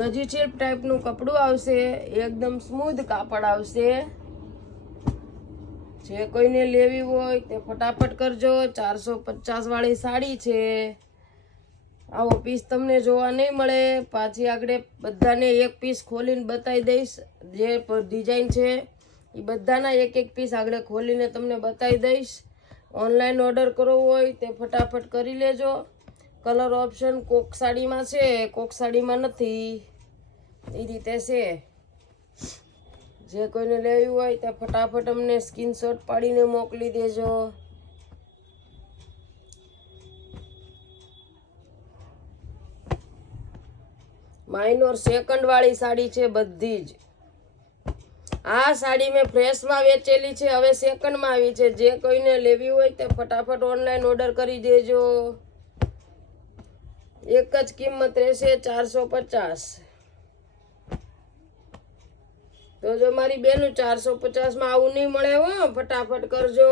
ગજી શિલ્પ ટાઈપનું કપડું આવશે, એકદમ સ્મૂધ કાપડ આવશે। જે કોઈને લેવી હોય તે ફટાફટ કરજો। 450 વાળી સાડી છે। આવો પીસ તમને જોવા નહીં મળે। પાછી આગળ બધાને એક પીસ ખોલીને બતાવી દઈશ। જે ડિઝાઇન છે એ બધાના એક એક પીસ આગળ ખોલીને તમને બતાવી દઈશ। ઓનલાઈન ઓર્ડર કરવો હોય તે ફટાફટ કરી લેજો। કલર ઓપ્શન કોક સાડીમાં છે, કોક સાડીમાં નથી, એ રીતે છે। જે કોઈને લેવી હોય તે ફટાફટ અમને સ્ક્રીનશોટ પાડીને મોકલી દેજો। માઇનોર સેકન્ડ વાળી સાડી છે બધી જ। આ સાડી મેં ફ્રેશમાં વેચેલી છે, હવે સેકન્ડમાં આવી છે। જે કોઈને લેવી હોય તે ફટાફટ ઓનલાઈન ઓર્ડર કરી દેજો। એક જ કિંમત રહેશે 450। તો જો મારી બેનું 450માં આવું નહીં મળે હો, ફટાફટ કરજો।